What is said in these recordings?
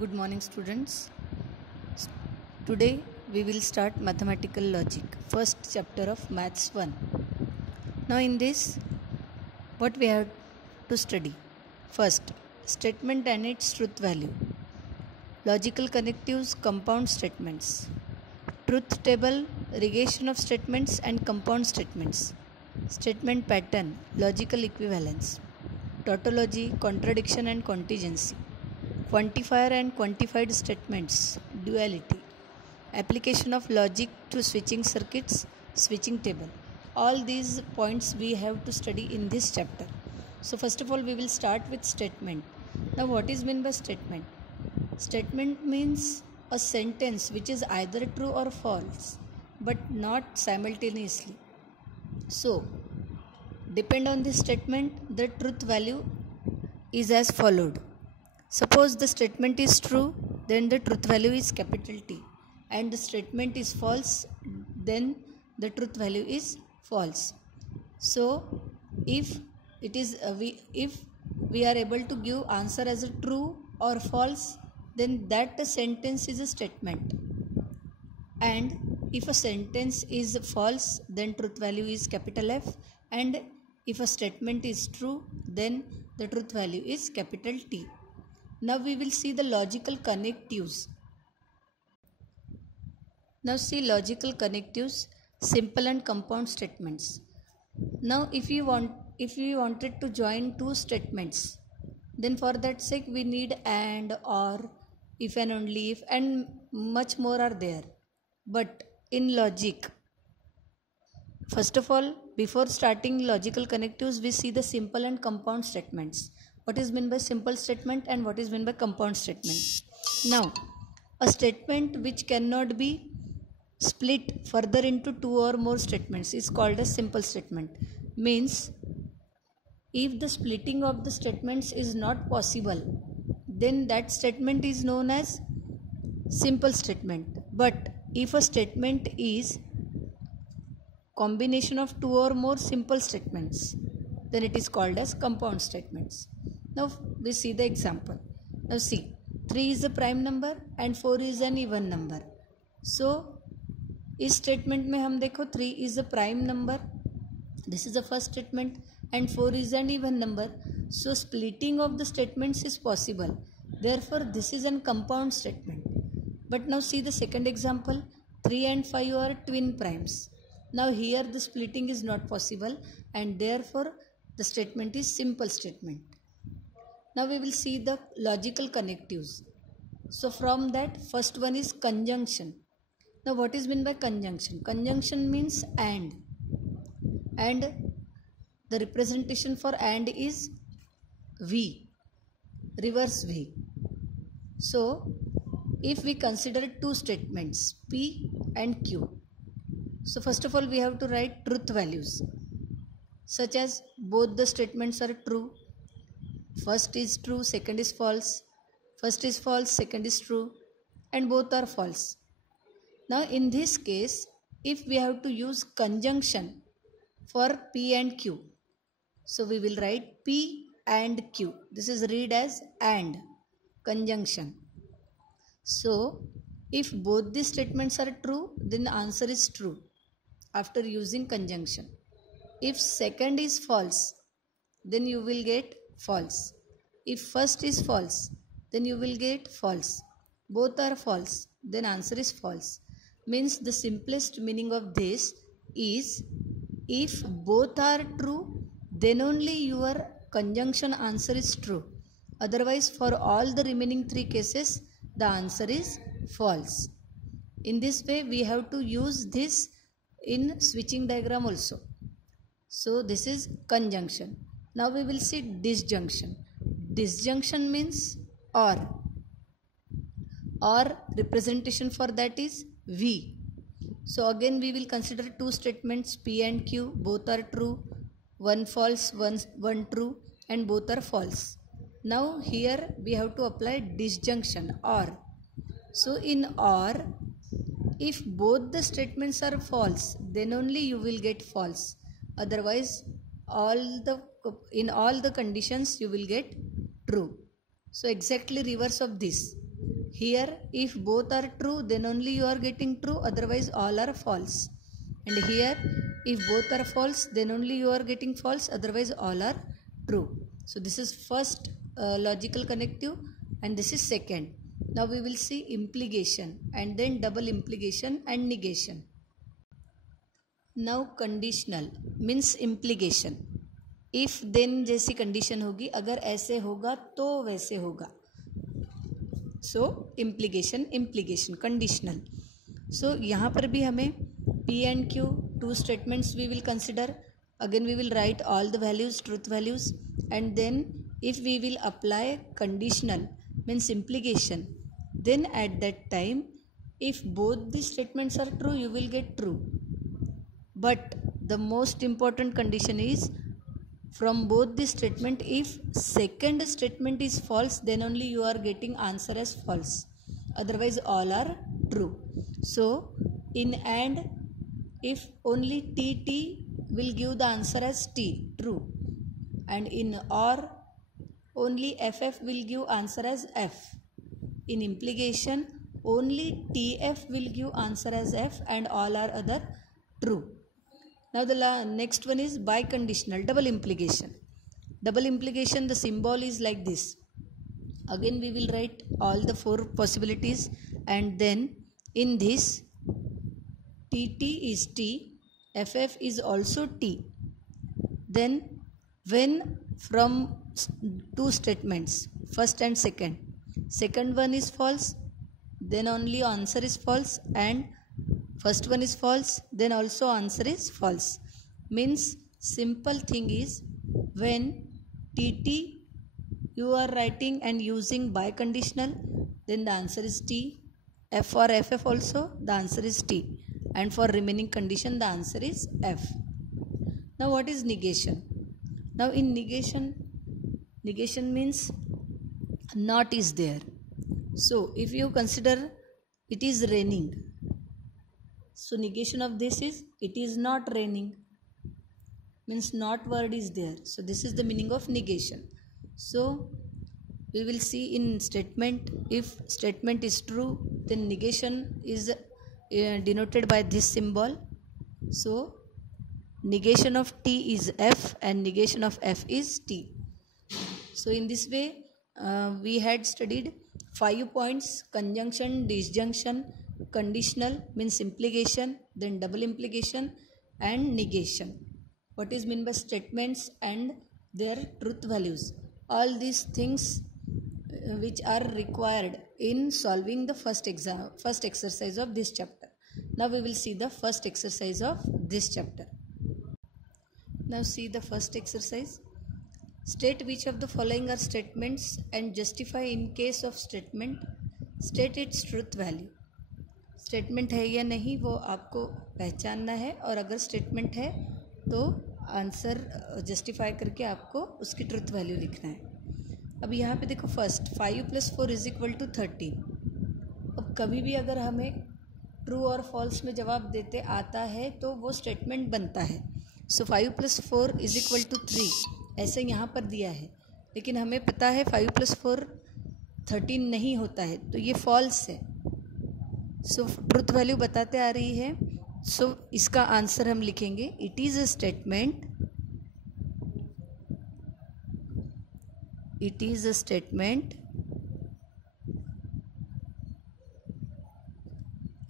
Good morning, students. Today we will start mathematical logic, first chapter of Maths 1. Now, in this, what we have to study? First, statement and its truth value, logical connectives, compound statements, truth table, negation of statements and compound statements, statement pattern, logical equivalence, tautology, contradiction and contingency, quantifier and quantified statements, duality, application of logic to switching circuits, switching table. All these points we have to study in this chapter. So first of all we will start with statement. Now what is meant by statement? Statement means a sentence which is either true or false but not simultaneously. So depend on this statement, the truth value is as followed. Suppose the statement is true, then the truth value is capital T, and the statement is false, then the truth value is false. So if it is if we are able to give answer as a true or false, then that sentence is a statement, and if a sentence is false, then truth value is capital F, and if a statement is true, then the truth value is capital T. Now we will see the logical connectives. Now see logical connectives, simple and compound statements. Now if we wanted to join two statements, then for that sake we need and, or, if and only if, and much more are there. But in logic, first of all, before starting logical connectives, we see the simple and compound statements. What is meant by simple statement and what is meant by compound statement? Now, a statement which cannot be split further into two or more statements is called a simple statement. Means, if the splitting of the statements is not possible, then that statement is known as simple statement. But if a statement is combination of two or more simple statements, then it is called as compound statements. Now we see the example. Now see, 3 is a prime number and 4 is an even number. So इस statement में हम देखो 3 is a prime number, this is the first statement, and 4 is an even number. So splitting of the statements is possible. Therefore this is a compound statement. But now see the second example, 3 and 5 are twin primes. Now here the splitting is not possible, and therefore the statement is simple statement. Now we will see the logical connectives. So from that, first one is conjunction. Now what is meant by conjunction? Conjunction means and the representation for and is V, reverse V. So if we consider two statements P and Q, so first of all we have to write truth values, such as both the statements are true, first is true, second is false, first is false, second is true, and both are false. Now in this case, if we have to use conjunction for P and Q, so we will write P and Q. This is read as and, conjunction. So if both these statements are true, then the answer is true after using conjunction. If second is false, then you will get false. If first is false, then you will get false. Both are false, then answer is false. Means the simplest meaning of this is, if both are true, then only your conjunction answer is true. Otherwise for all the remaining three cases, the answer is false. In this way we have to use this in switching diagram also. So this is conjunction. Now we will see disjunction. Disjunction means or representation for that is V. So again we will consider two statements P and Q, both are true, one false, one true, and both are false. Now here we have to apply disjunction, or. So in or, if both the statements are false, then only you will get false. Otherwise in all the conditions you will get true. So exactly reverse of this. here if both are true then only you are getting true, otherwise all are false. And here if both are false then only you are getting false, otherwise all are true. So this is first logical connective and this is second. Now we will see implication and then double implication and negation. Now conditional means implication. if then जैसी condition होगी, अगर ऐसे होगा तो वैसे होगा. सो implication conditional. सो यहाँ पर भी हमें P and Q two statements we will consider. Again we will write all the values, truth values, and then if we will apply conditional means implication, then at that time if both the statements are true you will get true. But the most important condition is from both the statement, if second statement is false then only you are getting answer as false, otherwise all are true. So in and if only T will give the answer as T, true, and in or only FF will give answer as F. In implication only TF will give answer as F and all are other true. Now the next one is biconditional, double implication. Double implication, the symbol is like this. Again we will write all the four possibilities and then in this TT is T, FF is also T. Then when from two statements, first and second one is false, then only answer is false, and first one is false, then also answer is false. Means simple thing is when TT you are writing and using biconditional, then the answer is T. F for FF also the answer is T, and for remaining condition the answer is F. Now what is negation? Now in negation means not is there. So if you consider it is raining, so negation of this is it is not raining, means not word is there. So this is the meaning of negation. So we will see in statement, if statement is true then negation is denoted by this symbol. So negation of T is F and negation of F is T. So in this way we had studied 5 points: conjunction, disjunction, conditional means implication, then double implication and negation. What is meant by statements and their truth values. All these things which are required in solving the first exercise of this chapter. Now we will see the first exercise of this chapter. Now see the first exercise. State which of the following are statements and justify in case of statement. State its truth value. Statement है या नहीं वो आपको पहचानना है, और अगर statement है तो आंसर जस्टिफाई करके आपको उसकी ट्रुथ वैल्यू लिखना है. अब यहाँ पे देखो फर्स्ट 5 + 4 = 13. अब कभी भी अगर हमें ट्रू और फॉल्स में जवाब देते आता है तो वो स्टेटमेंट बनता है. सो 5 + 4 = 3 ऐसे यहाँ पर दिया है, लेकिन हमें पता है 5 + 4 13 नहीं होता है, तो ये फॉल्स है. सो ट्रुथ वैल्यू बताते आ रही है. सो इसका आंसर हम लिखेंगे it is a statement, it is a statement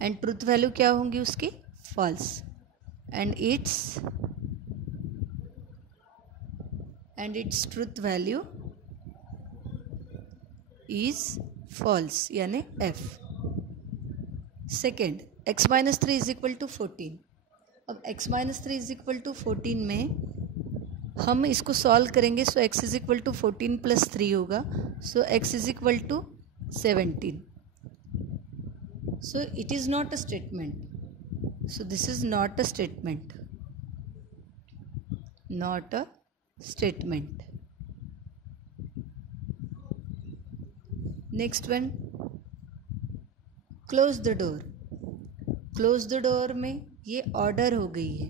and truth value क्या होंगी उसकी? False. And its truth value is false यानी F. Second x - 3 = 14. अब x - 3 = 14 में हम इसको सॉल्व करेंगे. सो x = 14 + 3 होगा. So x = 17. So it is not a statement. So this is not a statement, not a statement. Next one, close the door. Close the door में ये order हो गई है.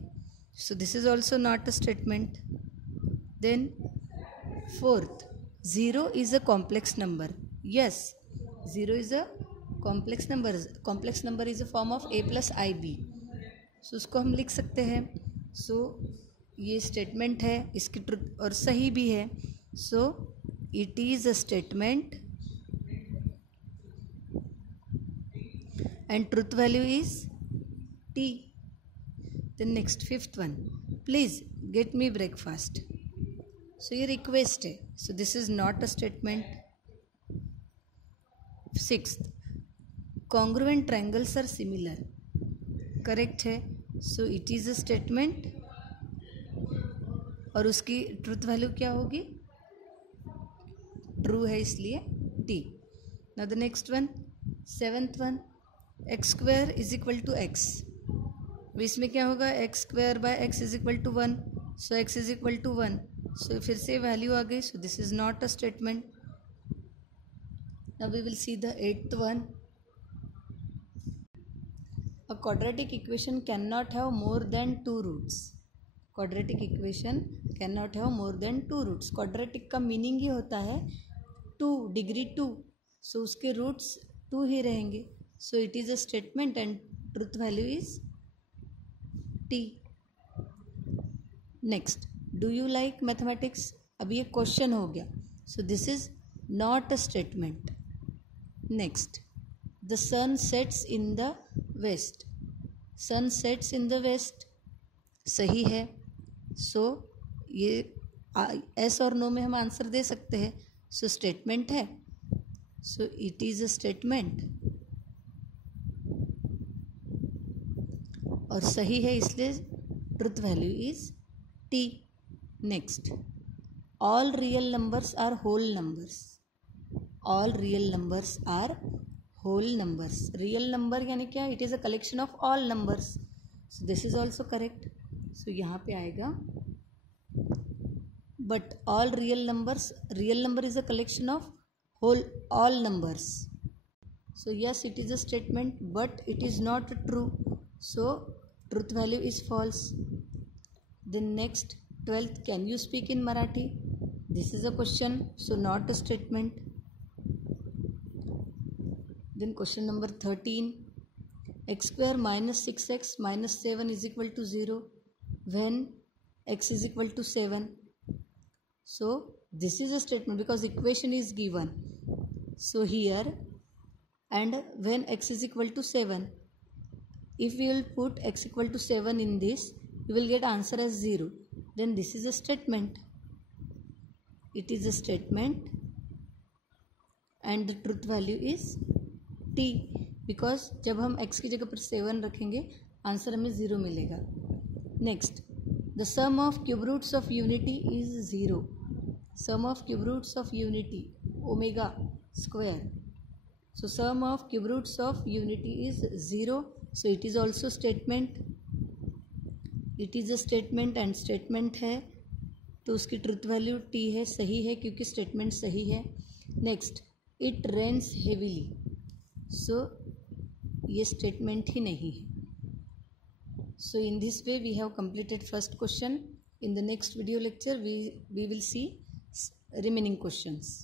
So this is also not a statement. Then fourth, 0 is a complex number. Yes, 0 is a complex number is a form of a plus i b. So उसको हम लिख सकते हैं. सो ये स्टेटमेंट है, इसकी ट्रुथ और सही भी है. So it is a statement and truth value is t. Then next, fifth one, please get me breakfast. So ये request है, so this is not a statement. Sixth, congruent triangles are similar. Correct है, so it is a statement और उसकी truth value क्या होगी? True है इसलिए t. Now the next one, seventh one, x square is equal to x. इसमें क्या होगा? X square by x is equal to 1. So x is equal to 1. So फिर से वैल्यू आ गई. So this is not a statement. Now we will see the eighth one. A quadratic equation can not have more than 2 roots. Quadratic equation can not have more than 2 roots. Quadratic का meaning ही होता है 2 degree 2. सो उसके roots 2 ही रहेंगे. So it is a statement and truth value is t. Next, do you like mathematics? अब ये question हो गया. So this is not a statement. Next, the sun sets in the west. Sun sets in the west. सही है. So ये yes और no में हम आंसर दे सकते हैं. So statement है. So it is a statement. और सही है इसलिए truth value is t. Next, all real numbers are whole numbers. All real numbers are whole numbers. Real number यानी क्या? It is a collection of all numbers. So this is also correct. So यहाँ पे आएगा but all real number is a collection of whole all numbers. So yes, it is a statement but it is not true. So truth value is false. Then next, 12th, can you speak in Marathi? This is a question, so not a statement. Then question number 13, x square minus 6x minus 7 is equal to 0 when x is equal to 7. So this is a statement because equation is given. So here, and when x is equal to 7, if we will put x equal to 7 in this, we will get answer as 0. Then this is a statement. It is a statement and the truth value is t. because जब हम x की जगह पर 7 रखेंगे answer हमें 0 मिलेगा. Next, the sum of cube roots of unity is 0. Sum of cube roots of unity omega square. So sum of cube roots of unity is 0. So it is also statement. It is a statement and statement है तो उसकी truth value t है. सही है क्योंकि statement सही है. Next, it rains heavily. So ये स्टेटमेंट ही नहीं है. So in this way we have completed first question. In the next video lecture we will see remaining questions.